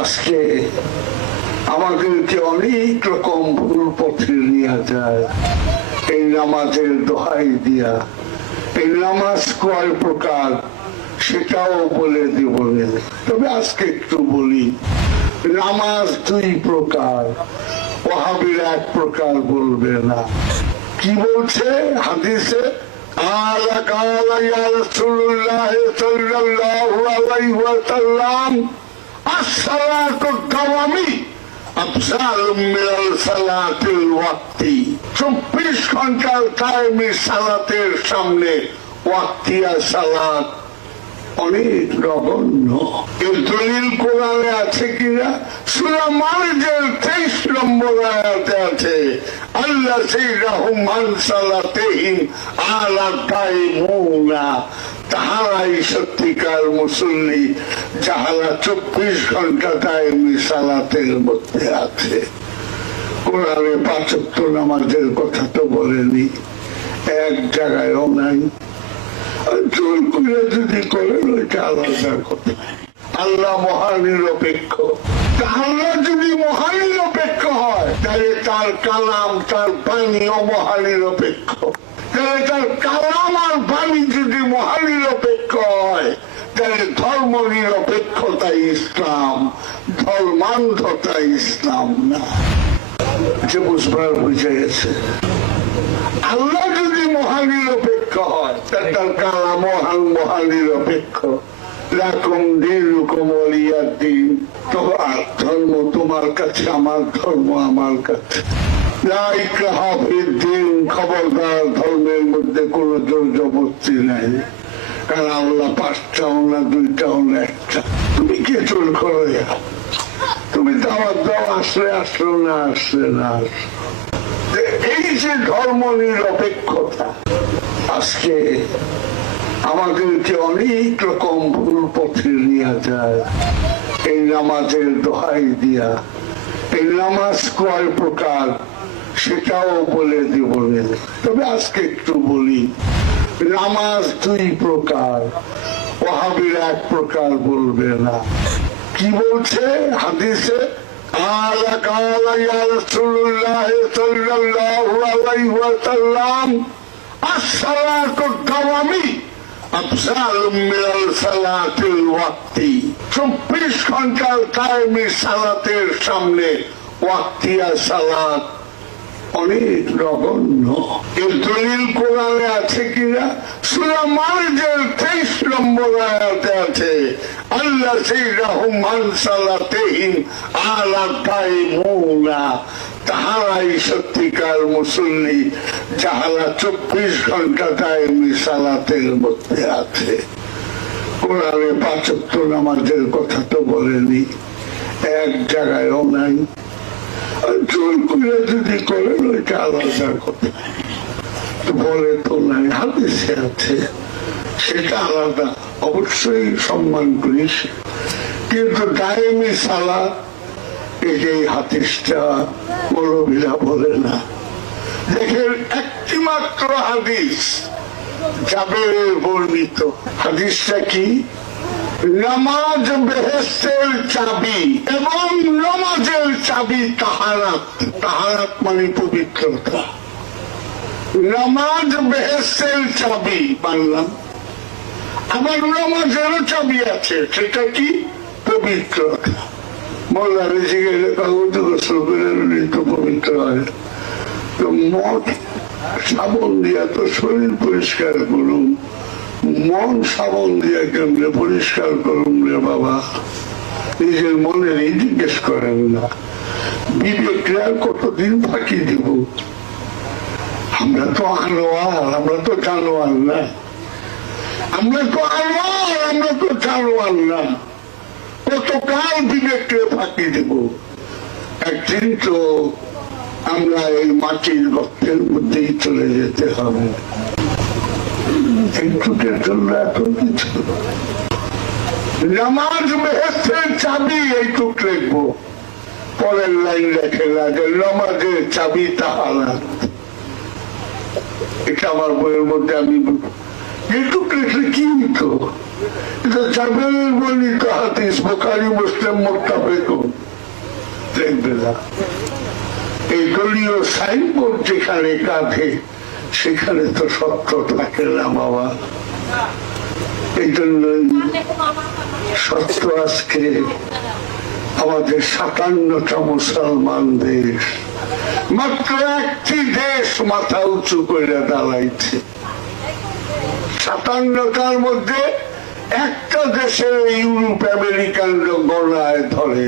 আজকে আমাদেরকে অনেক রকম ভুল পথে নিয়ে যায় এই নামাজের দোহাই দিয়া। এই নামাজ কয় প্রকার সেটাও বলে দিব, তবে আজকে একটু বলি। নামাজ দুই প্রকার, ওয়াহাবিরা এক প্রকার বলবে না। কি বলছে হাদিসে? আলা কালা ইয়া রাসূলুল্লাহ সাল্লাল্লাহু আলাইহি ওয়াসাল্লাম as-salatu ad-dawami আফজালুম মিনাল সালাতিল ওয়াক্তি। 24 ঘন্টার টাইমে সালাতের সামনে ওয়াক্তিয়া সালাত অনেক নগণ্য। এর দলিল কোরআনে আছে কিনা? সূরা মাইদার 23 নম্বর আয়াতে আছে, আল্লাযীনাহুম আন সালাতিহিম আলাদাইমুনা। তাহারাই সত্যিকার মুসল্লি যাহারা 24 ঘন্টা টাইমে সালাতের মধ্যে আছে। কোরআনে 5 ওয়াক্ত নামাজের কথা তো বলেনি, এক জায়গায়ও নাই। জোর করে যদি করেন ওইটা আলাদা কথা। আল্লাহ মহানিরপেক্ষ। আল্লাহ যদি মহানিরপেক্ষ হয় তাহলে তার কালাম, তার বাণীও মহানিরপেক্ষ। তাহলে তার কালাম আর বাণী যদি মহানিরপেক্ষ হয় তাহলে ধর্ম নিরপেক্ষতা ইসলাম, ধর্মান্ধতা ইসলাম না। যে বুঝবার বুঝে গেছে। আল্লাহ যদি মহানিরপেক্ষ হয় তার কালাম মহানিরপেক্ষ। লাকুম দীনুকুম ওয়ালিয়া দ্বীন। তোমার ধর্ম তোমার কাছে, আমার ধর্ম আমার কাছে। লা ইকরাহা ফিদ-দীন। খবরদার, ধর্মের মধ্যে কোন জোর জবরদস্তি নাই। কারণ আল্লাহ 5টাও না, 2টাও না, 1টা। তুমি কে জোর করো? তুমি দাওয়াত দাও, আসলে আসলো, না আসলে না। এই যে ধর্ম নিরপেক্ষতা, আজকে আমাদেরকে অনেক রকম ভুল পথে নিয়ে যায় এই নামাজের দোহাই দিয়া। এই নামাজ কয় প্রকার সেটাও বলে দিব, তবে আজকে একটু বলি। নামাজ দুই প্রকার, ওয়াহাবিরা এক প্রকার বলবে না। কি বলছে হাদিসে? আলা কালা ইয়া রাসূলুল্লাহ সাল্লাল্লাহু আলাইহি ওয়াসাল্লাম as-salatu ad-dawami আফজালুম মিনাল সালাতিল ওয়াক্তি। 24 ঘন্টার টাইমে সালাতের সামনে ওয়াক্তিয়া সালাত অনেক নগণ্য। এর দলিল কোরআনে আছে কিনা? সূরা মাইদার 23 নম্বর আয়াতে আছে, আল্লাযীনাহুম আন সালাতিহিম আলাদাইমুনা। তাহারাই সত্যিকার মুসল্লি যাহারা 24 ঘন্টা টাইমে সালাতের মধ্যে আছে। কোরআনে 5 ওয়াক্ত নামাজের কথা তো বলেনি, এক জায়গায়ও নাই। জোর করে যদি করেন ওইটা আলাদা কথা। বলে তো নাই, হাদিসে আছে, সেটা আলাদা। অবশ্যই সম্মান করিস, কিন্তু দায়েমি সালাত এই হাদিসটা মৌলভীরা বলে না। দেখেন, একটি মাত্র হাদিস জাবেরের বর্ণিত। হাদিসটা কি? নামাজ বেহেশতের চাবি এবং নামাজের চাবি তাহারাত। তাহারাত মানে পবিত্রতা। নামাজ বেহেশতের চাবি বানলাম, আবার নামাজেরও চাবি আছে, সেটা কি? পবিত্রতা। মোল্লারে জিজ্ঞেস কাগজ গোসল করে তো পবিত্র হয়। তো মদ সাবন দিয়া তো শরীর পরিষ্কার করুন, মন সাবন দিয়া কেমনে পরিষ্কার করুন রে বাবা? নিজের মনেরই জিজ্ঞেস করেন না। বিবেকরা কতদিন ফাঁকি দিব? আমরা তো আনোয়ার, আমরা তো জানোয়ার না। আমরা তো আনোয়ার, আমরা তো জানোয়ার না। কতকাল বিবেককে ফাঁকি দেব? একদিন তো আমরা এই মাটির রক্তের মধ্যেই চলে যেতে হবে। এইটুকের জন্য এত কিছু। নামাজ বেহেশতের চাবি, এইটুক লিখবো। পরের লাইন লেখে না যে নামাজের চাবি তাহারাত। এটা আমার বইয়ের মধ্যে আমি এইটুক লিখলে কি হইতো? জাবেরের বর্ণিত হাদিস বুখারী মুসলিম মুত্তাফাকুন দেখবে না। এই দলীয় সাইনবোর্ড যেখানে কাঁধে সেখানে তো সত্য থাকে না বাবা। এই জন্যই সত্য আজকে আমাদের 57টা মুসলমান দেশ, মাত্র একটি দেশ মাথা উঁচু করে দাঁড়াইছে। 57টার মধ্যে একটা দেশের ইউরোপ আমেরিকান গণায় ধরে